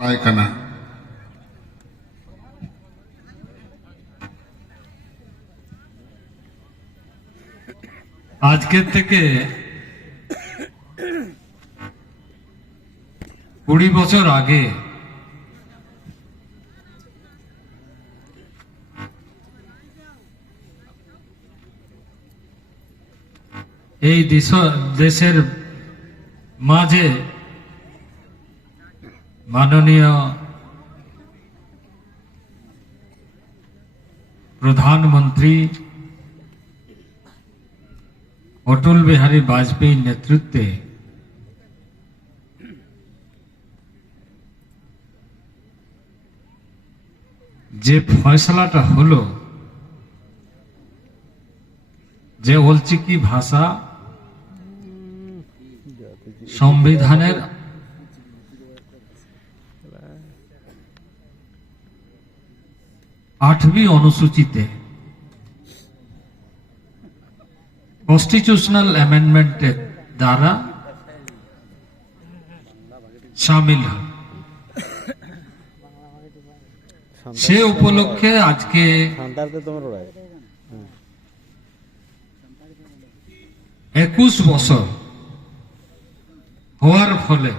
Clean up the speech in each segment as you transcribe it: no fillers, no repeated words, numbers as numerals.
পায়খানা আজকের থেকে 20 বছর আগে এই দেশের মাঝে মাননীয় প্রধানমন্ত্রী অটল বিহারী বাজপেয়ীর নেতৃত্বে যে ফয়সলাটা হলো যে অলচিকি ভাষা সংবিধানের आठवीं अनुसूचिते कॉन्स्टिट्यूशनल अमेंडमेंट द्वारा शामिल है से उपलक्षे आज के 21 বছর হওয়ার ফলে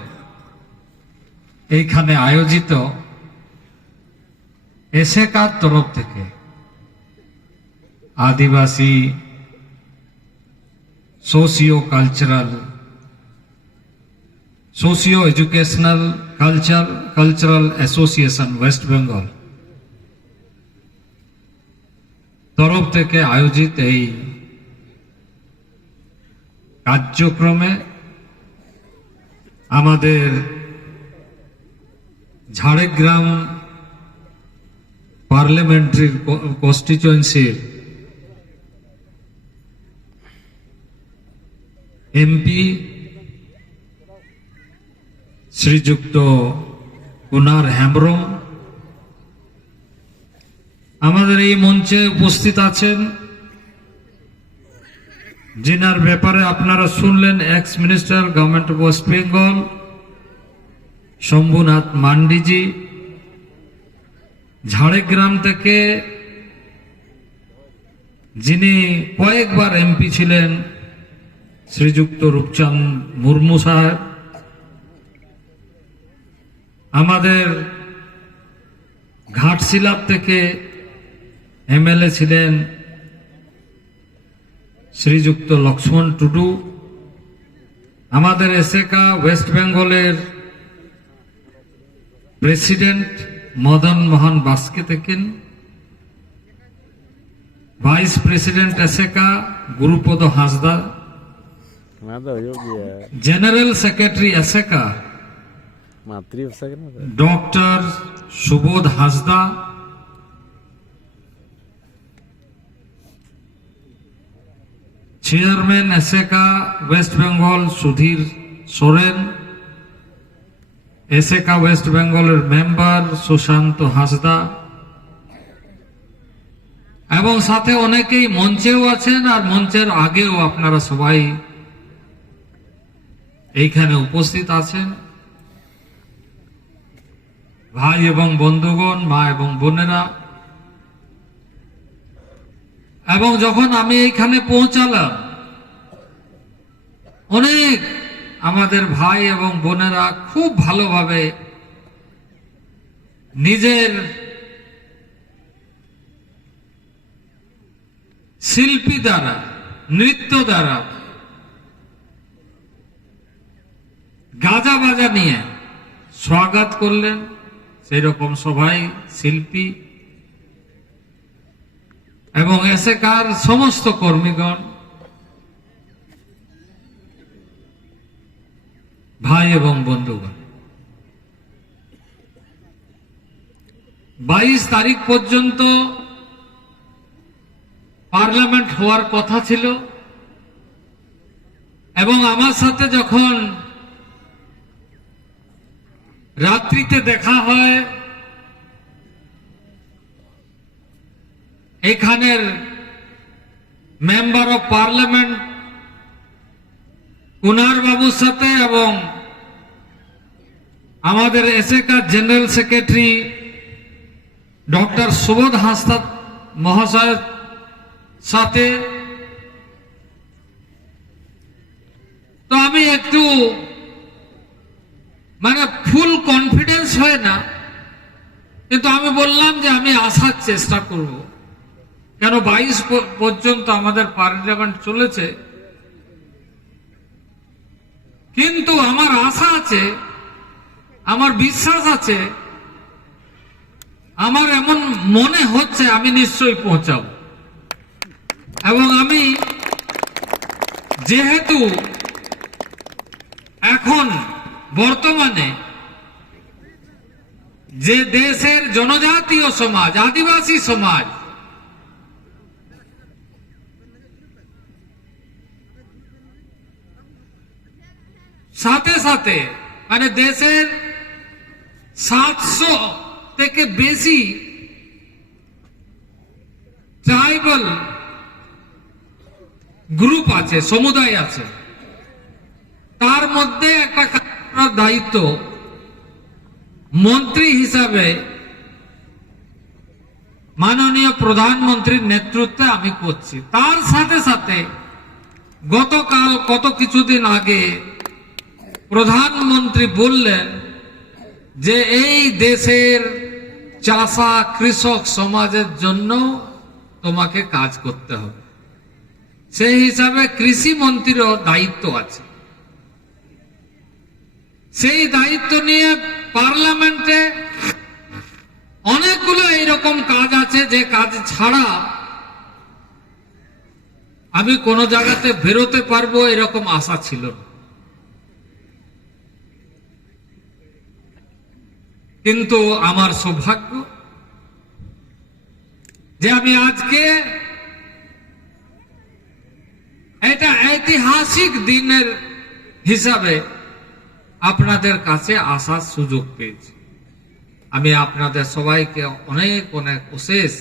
এইখানে আয়োজিত এসএকার তরফ থেকে Adivasi socio educational cultural association West Bengal তরফ থেকে আয়োজিত এই কার্যক্রমে আমাদের ঝাড়গ্রাম পার্লামেন্টারি কনস্টিটুয়েন্সির এমপি শ্রীযুক্ত কুনার হেমব্রম আমাদের এই মঞ্চে উপস্থিত আছেন, जिनार ব্যাপারে আপনারা শুনলেন ex minister government of West Bengal Shambhunath Mandi ji, Jhargram থেকে যিনি কয়েকবার এমপি ছিলেন শ্রীযুক্ত রূপচাঁদ মুর্মু সাহেব, আমাদের ঘাটশিলার থেকে এমএলএ ছিলেন শ্রীযুক্ত লক্ষ্মণ টুডু, আমাদের এসএকা ওয়েস্ট বেঙ্গলের প্রেসিডেন্ট मदन मोहन बास्के तेकिन, vice president ASECA Gurupada Hasda, general secretary ASECA doctor Subodh Hasda, chairman ASECA West Bengal Sudhir Soren, ASECA West बेंगलेर मेम्बर सुशांत हासदा एवं साथे अनेकेई मंचेও আছেন আর মঞ্চের আগেও আপনারা সবাই এইখানে উপস্থিত আছেন। ভাই এবং বন্ধুগণ, মা এবং বোনেরা, এবং যখন আমি এইখানে পৌঁছালাম অনেক আমাদের ভাই এবং বোনেরা খুব ভালোভাবে নিজের শিল্পী দ্বারা নৃত্য দ্বারা গাজা বাজা নিয়ে স্বাগত করলেন। সেই রকম সবাই শিল্পী এবং এসএকার সমস্ত কর্মীগণ, ভাই এবং বন্ধুগণ, 22 তারিখ পর্যন্ত পার্লামেন্ট হওয়ার কথা ছিল এবং আমার সাথে যখন রাত্রিতে দেখা হয় এখানের মেম্বার অফ পার্লামেন্ট কুনার বাবুর সাথে এবং আমাদের ASECA general secretary doctor Subodh Hasda মহাশয়ের সাথে তো আমি একটু মানে ফুল কনফিডেন্স হয় না, কিন্তু আমি বললাম যে আমি আসার চেষ্টা করব, কেন 22 পর্যন্ত আমাদের পার্লামেন্ট চলেছে। কিন্তু আমার আশা আছে, আমার বিশ্বাস আছে, আমার এমন মনে হচ্ছে আমি নিশ্চয়ই পৌঁছাবো। এবং আমি যেহেতু এখন বর্তমানে যে দেশের জনজাতীয় সমাজ, আদিবাসী সমাজ সাথে সাথে মানে দেশের 700 থেকে বেশি ট্রাইবাল গ্রুপ আছে, সমুদায় আছে, তার মধ্যে একটা দায়িত্ব মন্ত্রী হিসাবে মাননীয় প্রধানমন্ত্রীর নেতৃত্বে আমি করছি। তার সাথে সাথে গতকাল কত কিছুদিন আগে প্রধানমন্ত্রী বললেন যে এই দেশের চাষা কৃষক সমাজের জন্য তোমাকে কাজ করতে হবে। সেই হিসাবে কৃষি মন্ত্রীরও দায়িত্ব আছে। সেই দায়িত্ব নিয়ে পার্লামেন্টে অনেকগুলো এইরকম কাজ আছে যে কাজ ছাড়া আমি কোন জায়গাতে বেরোতে পারবো এরকম আশা ছিল না। কিন্তু আমার সৌভাগ্য যে আমি আজকে এটা ঐতিহাসিক দিনের হিসাবে আপনাদের কাছে আসার সুযোগ পেয়েছি। আমি আপনাদের সবাইকে অনেক অনেক অশেষ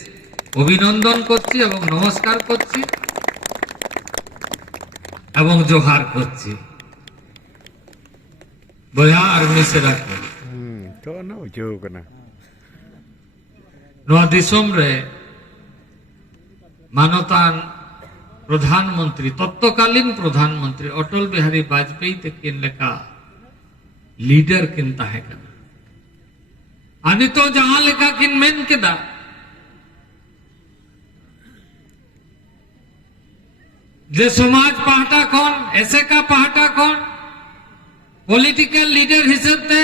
অভিনন্দন করছি এবং নমস্কার করছি এবং জোহার করছি। বয়ার মিসরা তো না যোগ না নয়া দিশম রে মানতান প্রধানমন্ত্রী তত্ত্বকালীন প্রধানমন্ত্রী অটল বিহারী বাজপেয়ী तकिन लेका लीडर किन ताहे कना आनी तो जहां लेका किन मेन केदा जे समाज पाहटा कौन ऐसे का पाहटा कौन पॉलिटिकल लीडर हिसाब ते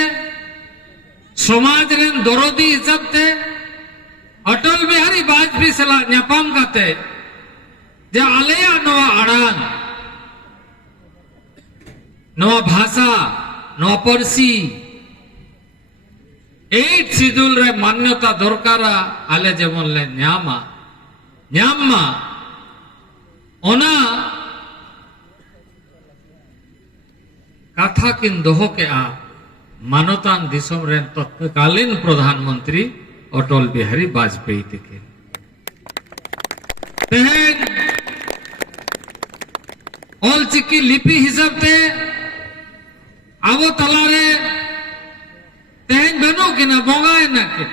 समाज रेन दरोदी हिसाब ते अटल बिहारी वाजपेयी सला न्यापाम काते जे आलेया नवा आड़ांग नवा भाषा नवा परसी 8 शिड्यूल रे मान्यता दरकारा आले जेमन ले न्यामा ओना कथा किन दोहो के आ मानतान दिसम रेन तत्कालीन प्रधानमंत्री अटल बिहारी वाजपेयी तके तेहेन ऑलचिकी लिपि हिसाब ते आवो तलारे तेहेन बनो के ना बोंगाए ना के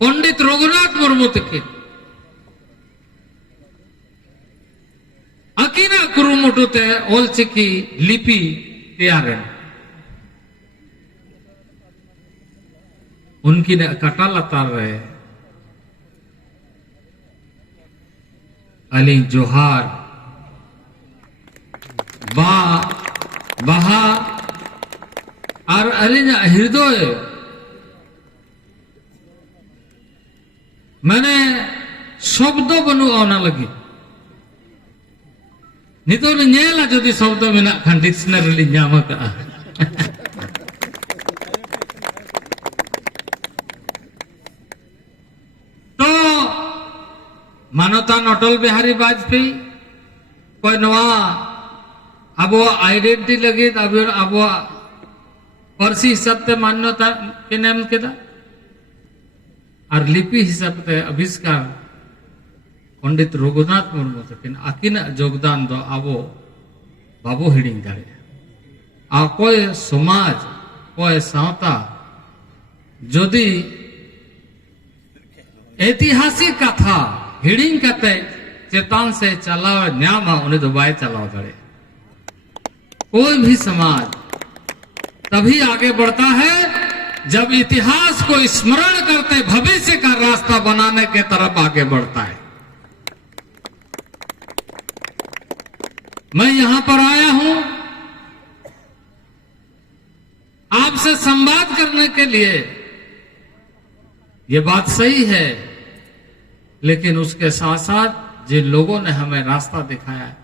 पंडित रघुनाथ मुर्मू तके अकीना कुरुमुटुते ऑलचिकी लिपि तैयार है उनकी ने कटा लतार रहे अली जोहार बाहा और अली हृदय मैंने शब्द बनू आना लगी नितो नेला जो शब्द मेना खान डिक्शनरी नाम का तो मानतान अटल बिहारी वाजपेयी कोई नवा अब आइडेंटिटी लगे अब परसी हिसाब से मान्यता के नाम केदा और लिपि हिसाब से आविष्कार पंडित रघुनाथ मुर्मू तकिन आकिन योगदान दो अब बाबो हिड़ी दाड़े कोई समाज कोई सावता जदि ऐतिहासिक कथा हिड़िंग कते चेतान से चलाव न्याम उन्हें तो बाय चलाव दड़े। कोई भी समाज तभी आगे बढ़ता है जब इतिहास को स्मरण करते भविष्य का रास्ता बनाने के तरफ आगे बढ़ता है। मैं यहां पर आया हूं आपसे संवाद करने के लिए। यह बात सही है, लेकिन उसके साथ साथ जिन लोगों ने हमें रास्ता दिखाया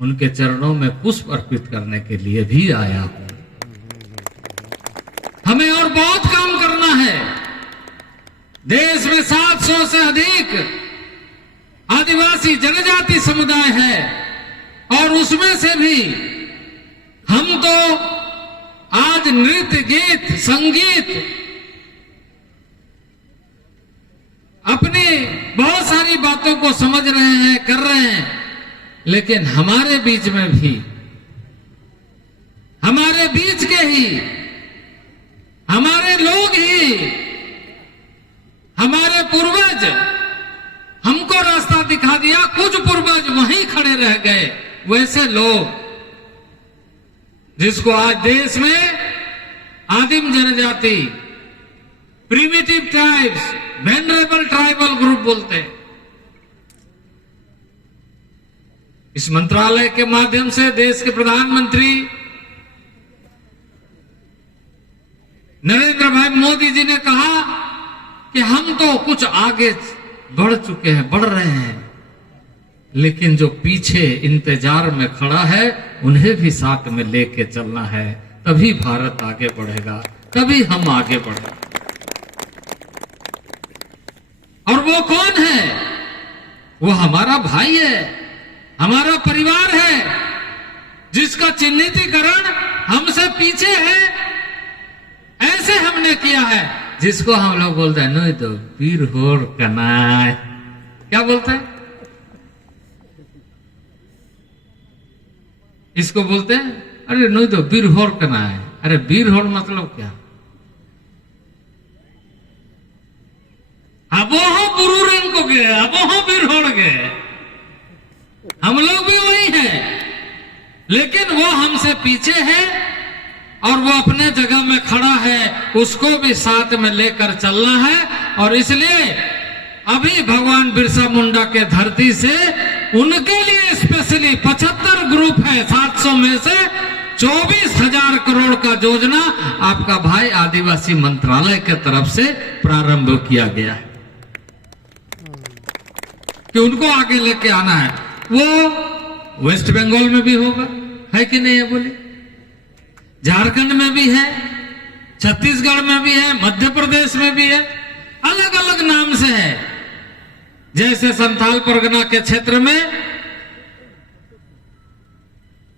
उनके चरणों में पुष्प अर्पित करने के लिए भी आया हूं। हमें और बहुत काम करना है। देश में 700 से अधिक आदिवासी जनजाति समुदाय है और उसमें से भी हम तो आज नृत्य गीत संगीत अपनी बहुत सारी बातों को समझ रहे हैं कर रहे हैं, लेकिन हमारे बीच में भी हमारे बीच के ही हमारे लोग ही हमारे पूर्वज हमको रास्ता दिखा दिया। कुछ पूर्वज वहीं खड़े रह गए। वैसे लोग जिसको आज देश में आदिम जनजाति primitive tribes venerable tribal group बोलते हैं। इस मंत्रालय के माध्यम से देश के प्रधानमंत्री नरेंद्र भाई मोदी जी ने कहा कि हम तो कुछ आगे बढ़ चुके हैं, बढ़ रहे हैं, लेकिन जो पीछे इंतजार में खड़ा है उन्हें भी साथ में लेके चलना है। तभी भारत आगे बढ़ेगा, तभी हम आगे बढ़ेंगे। और वो कौन है? वो हमारा भाई है, हमारा परिवार है, जिसका चिन्हितीकरण हमसे पीछे है। ऐसे हमने किया है, जिसको हम लोग बोलते हैं नहीं तो वीर होर कनाय। क्या बोलते हैं? इसको बोलते हैं अरे नहीं तो वीर होर कनाय। अरे वीर होर मतलब क्या? अब वो बुरुरेन को गए, अब वो वीर होर गए। हम लोग भी वही हैं, लेकिन वो हमसे पीछे है और वो अपने जगह में खड़ा है। उसको भी साथ में लेकर चलना है। और इसलिए अभी भगवान बिरसा मुंडा के धरती से उनके लिए स्पेशली 75 ग्रुप है। 700 में से 24,000 करोड़ का योजना आपका भाई आदिवासी मंत्रालय के तरफ से प्रारंभ किया गया है कि उनको आगे लेके आना है। वो वेस्ट बंगाल में भी होगा, है कि नहीं है? बोले झारखंड में भी है, छत्तीसगढ़ में भी है, मध्य प्रदेश में भी है, अलग अलग नाम से है। जैसे संथाल परगना के क्षेत्र में,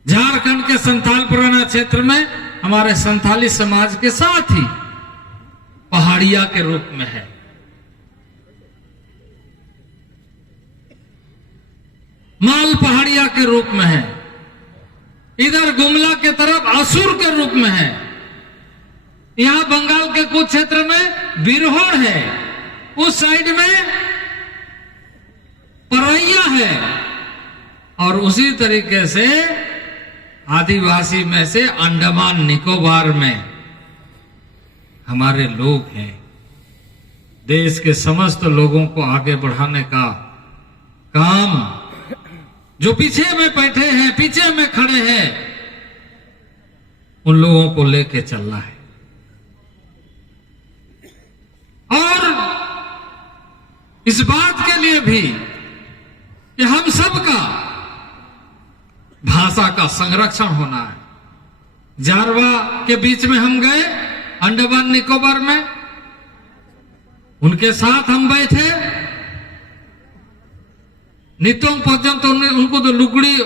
झारखंड के संथाल परगना क्षेत्र में हमारे संथाली समाज के साथ ही पहाड़िया के रूप में है। माल पहाड़िया के रूप में है। इधर गुमला के तरफ असुर के रूप में है। यहां बंगाल के कुछ क्षेत्र में बिरहोर है, उस साइड में परैया है, और उसी तरीके से आदिवासी में से अंडमान निकोबार में हमारे लोग हैं। देश के समस्त लोगों को आगे बढ़ाने का काम जो पीछे में बैठे हैं, पीछे में खड़े हैं, उन लोगों को लेके चलना है। और इस बात के लिए भी कि हम सबका भाषा का संरक्षण होना है। जारवा के बीच में हम गए, अंडमान निकोबार में, उनके साथ हम बैठे। नितों पर्यंत उनको तो लुगड़ी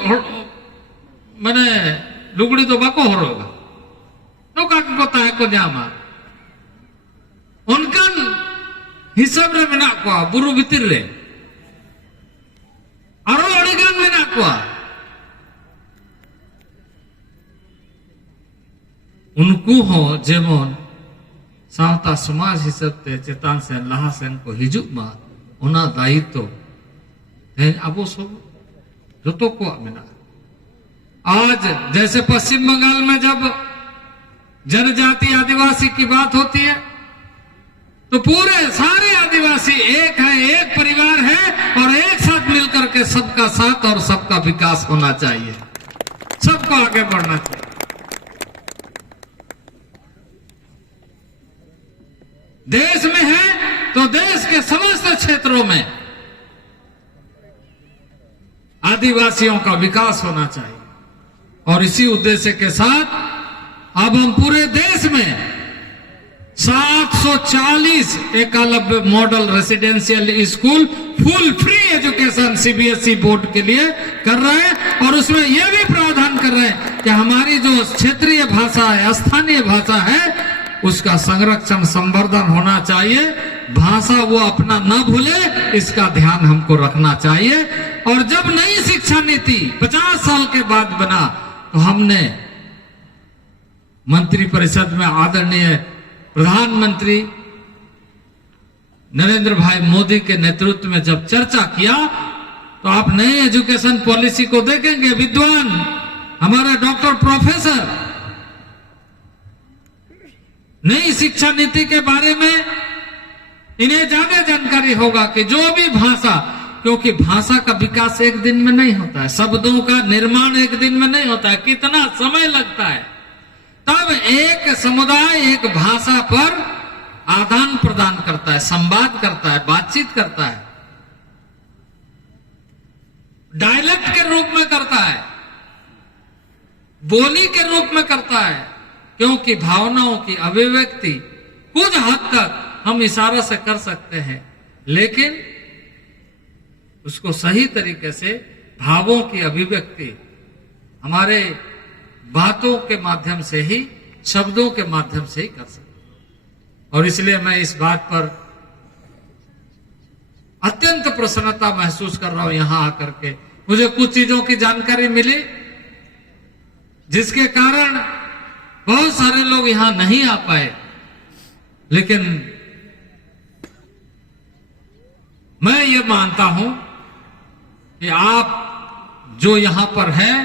मैंने लुगड़ी तो बाको हो रोगा तो काके को ताहे को जामा उनकन हिसाब रे मेना को बुरु भितर रे आरो अड़ीगान मेना को उनको हो जेमन सावता समाज हिसाब से चेतान से लहा सेन को हिजुग मा उना दायित्व है अब सब जो तो को मिला। आज जैसे पश्चिम बंगाल में जब जनजाति आदिवासी की बात होती है तो पूरे सारे आदिवासी एक है, एक परिवार है और एक साथ मिलकर के सबका साथ और सबका विकास होना चाहिए, सबको आगे बढ़ना चाहिए। देश में है तो देश के समस्त क्षेत्रों में आदिवासियों का विकास होना चाहिए और इसी उद्देश्य के साथ अब हम पूरे देश में 740 Eklavya model residential school full free education CBSE board के लिए कर रहे हैं और उसमें यह भी प्रावधान कर रहे हैं कि हमारी जो क्षेत्रीय भाषा है, स्थानीय भाषा है, उसका संरक्षण संवर्धन होना चाहिए। भाषा वो अपना न भूले, इसका ध्यान हमको रखना चाहिए। और जब नई शिक्षा नीति 50 साल के बाद बना तो हमने मंत्रिपरिषद में आदरणीय प्रधानमंत्री नरेंद्र भाई मोदी के नेतृत्व में जब चर्चा किया तो आप नई एजुकेशन पॉलिसी को देखेंगे, विद्वान हमारे डॉक्टर प्रोफेसर नई शिक्षा नीति के बारे में इन्हें ज्यादा जानकारी होगा कि जो भी भाषा, क्योंकि भाषा का विकास एक दिन में नहीं होता है, शब्दों का निर्माण एक दिन में नहीं होता है, कितना समय लगता है। तब एक समुदाय एक भाषा पर आदान प्रदान करता है, संवाद करता है, बातचीत करता है, डायलेक्ट के रूप में करता है, बोली के रूप में करता है, क्योंकि भावनाओं की अभिव्यक्ति कुछ हद तक हम इशारा से कर सकते हैं, लेकिन उसको सही तरीके से भावों की अभिव्यक्ति हमारे बातों के माध्यम से ही, शब्दों के माध्यम से ही कर सकते। और इसलिए मैं इस बात पर अत्यंत प्रसन्नता महसूस कर रहा हूं। यहां आकर के मुझे कुछ चीजों की जानकारी मिली जिसके कारण बहुत सारे लोग यहां नहीं आ पाए, लेकिन मैं ये मानता हूं कि आप जो यहां पर हैं,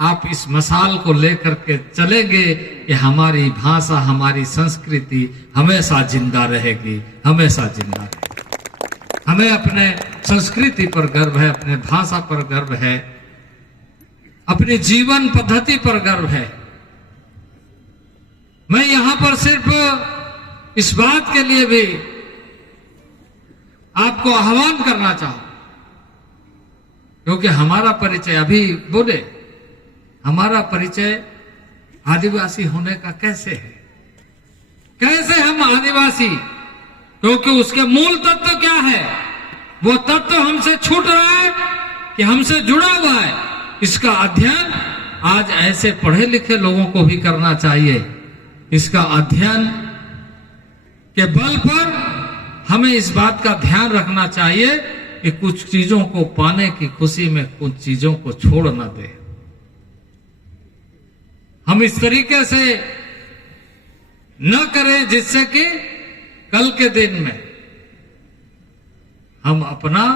आप इस मसाल को लेकर के चलेंगे कि हमारी भाषा, हमारी संस्कृति हमेशा जिंदा रहेगी, हमेशा जिंदा रहेगी। हमें अपने संस्कृति पर गर्व है, अपने भाषा पर गर्व है, अपनी जीवन पद्धति पर गर्व है। मैं यहां पर सिर्फ इस बात के लिए भी आपको आह्वान करना चाहूं, क्योंकि हमारा परिचय, अभी बोले, हमारा परिचय आदिवासी होने का कैसे है, कैसे हम आदिवासी, क्योंकि उसके मूल तत्व क्या है, वो तत्व हमसे छूट रहा है कि हमसे जुड़ा हुआ है। इसका अध्ययन आज ऐसे पढ़े लिखे लोगों को भी करना चाहिए। इसका अध्ययन के बल पर हमें इस बात का ध्यान रखना चाहिए कि कुछ चीजों को पाने की खुशी में कुछ चीजों को छोड़ न दे। हम इस तरीके से न करें जिससे कि कल के दिन में हम अपना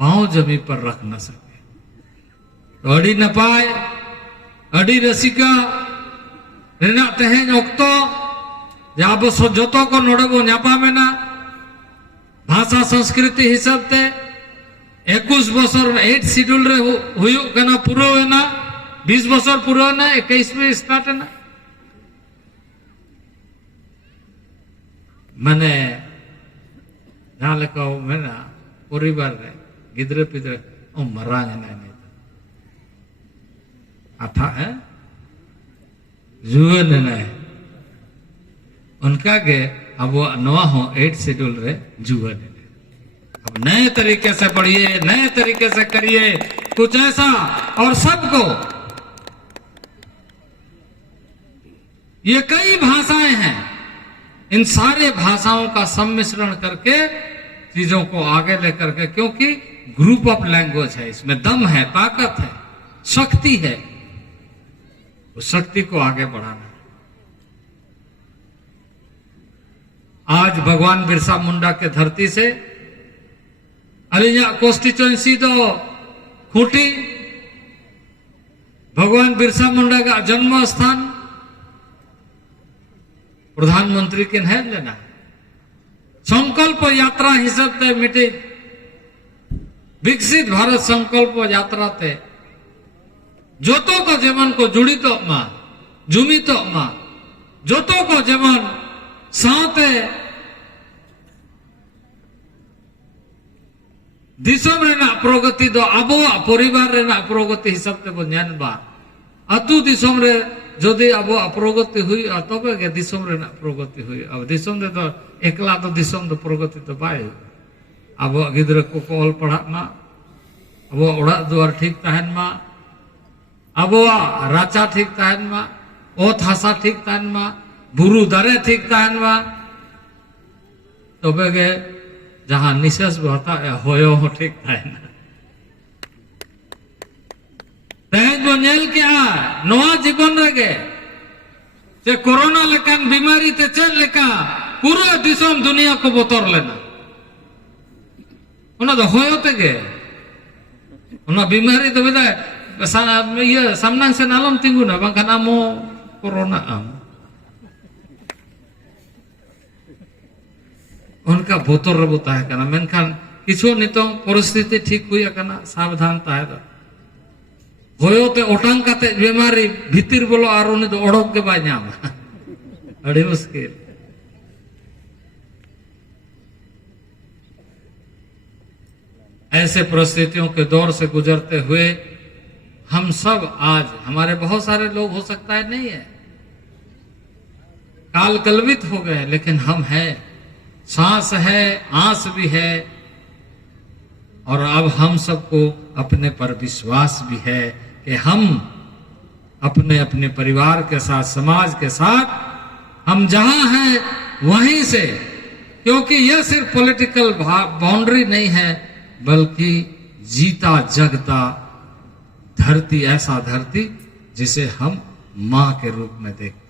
पांव जमीन पर रख न सके। तो अड़ी नपाय, अड़ी रसिका रेना तेहेन ओक्तो जाबो जोतो को नोड़बो ᱧᱟᱯᱟᱢᱮᱱᱟ भाषा संस्कृति हिसाब ते 21 बছर 8 शिड्यूल रे हुयुग कना पुरोवेना 20 बছर पुरोना 21 में स्टार्ट ना माने जहां लेका मेना परिवार रे गिद्रे पिद्रे ओ मरांग ना आथा है जुएन ना उनका के अब वो नवा हो 8 शेड्यूल रे जुएन। अब नए तरीके से पढ़िए, नए तरीके से करिए कुछ ऐसा, और सबको ये कई भाषाएं हैं, इन सारे भाषाओं का सम्मिश्रण करके चीजों को आगे लेकर के, क्योंकि ग्रुप ऑफ लैंग्वेज है, इसमें दम है, ताकत है, शक्ति है, उस शक्ति को आगे बढ़ाना। आज भगवान बिरसा मुंडा के धरती से अलिया कॉन्स्टिट्यूएंसी तो खूटी भगवान बिरसा मुंडा का जन्म स्थान प्रधानमंत्री के है लेना संकल्प यात्रा हिसाब से मिटे विकसित भारत संकल्प यात्रा ते जोतो को जेमन को जुड़ी तो मा जुमी तो मा जोतो को जेमन साथे दिसम रेना प्रगति दो अबो परिवार रेना प्रगति हिसाब ते बन्यान बा अतु दिसम रे जदि अबो प्रगति हुई तबे के दिसम रेना प्रगति हुई अब दिसम दे तो एकला तो दिसम दो प्रगति तो बाय अब गिद्र को ऑल पढ़ा मा अब ओड़ा दुआर ठीक तहन मा अब राचा ठीक तहन मा ओत हासा ठीक तहन मा बुरु दारे ठीक तहन मा तबे के जहां निशेष होता है होयो हो ठीक तहन तहन जो नेल के नवा जीवन रगे जे कोरोना लेकान बीमारी ते चल लेका पूरा दिसम दुनिया को बतौर लेना उना तो होयो ते गे उना बीमारी तो बेदा ये सामना से नालम तिंगु ना बांखान आमो कोरोना आम उनका बोतर रे बताया करना मेनखान किछु नितों परिस्थिति ठीक हुई करना सावधान ताहे दा होयो ते ओटांग काते बीमारी भीतर बोलो आर उनी तो ओडोक के बाय नाम अड़ी मुश्किल ऐसे परिस्थितियों के दौर से गुजरते हुए हम सब आज हमारे बहुत सारे लोग हो सकता है नहीं है काल कलवित हो गए लेकिन हम हैं सांस है आस भी है और अब हम सबको अपने पर विश्वास भी है कि हम अपने अपने परिवार के साथ समाज के साथ हम जहां हैं वहीं से क्योंकि यह सिर्फ पॉलिटिकल बाउंड्री नहीं है बल्कि जीता जगता धरती ऐसा धरती जिसे हम मां के रूप में देखते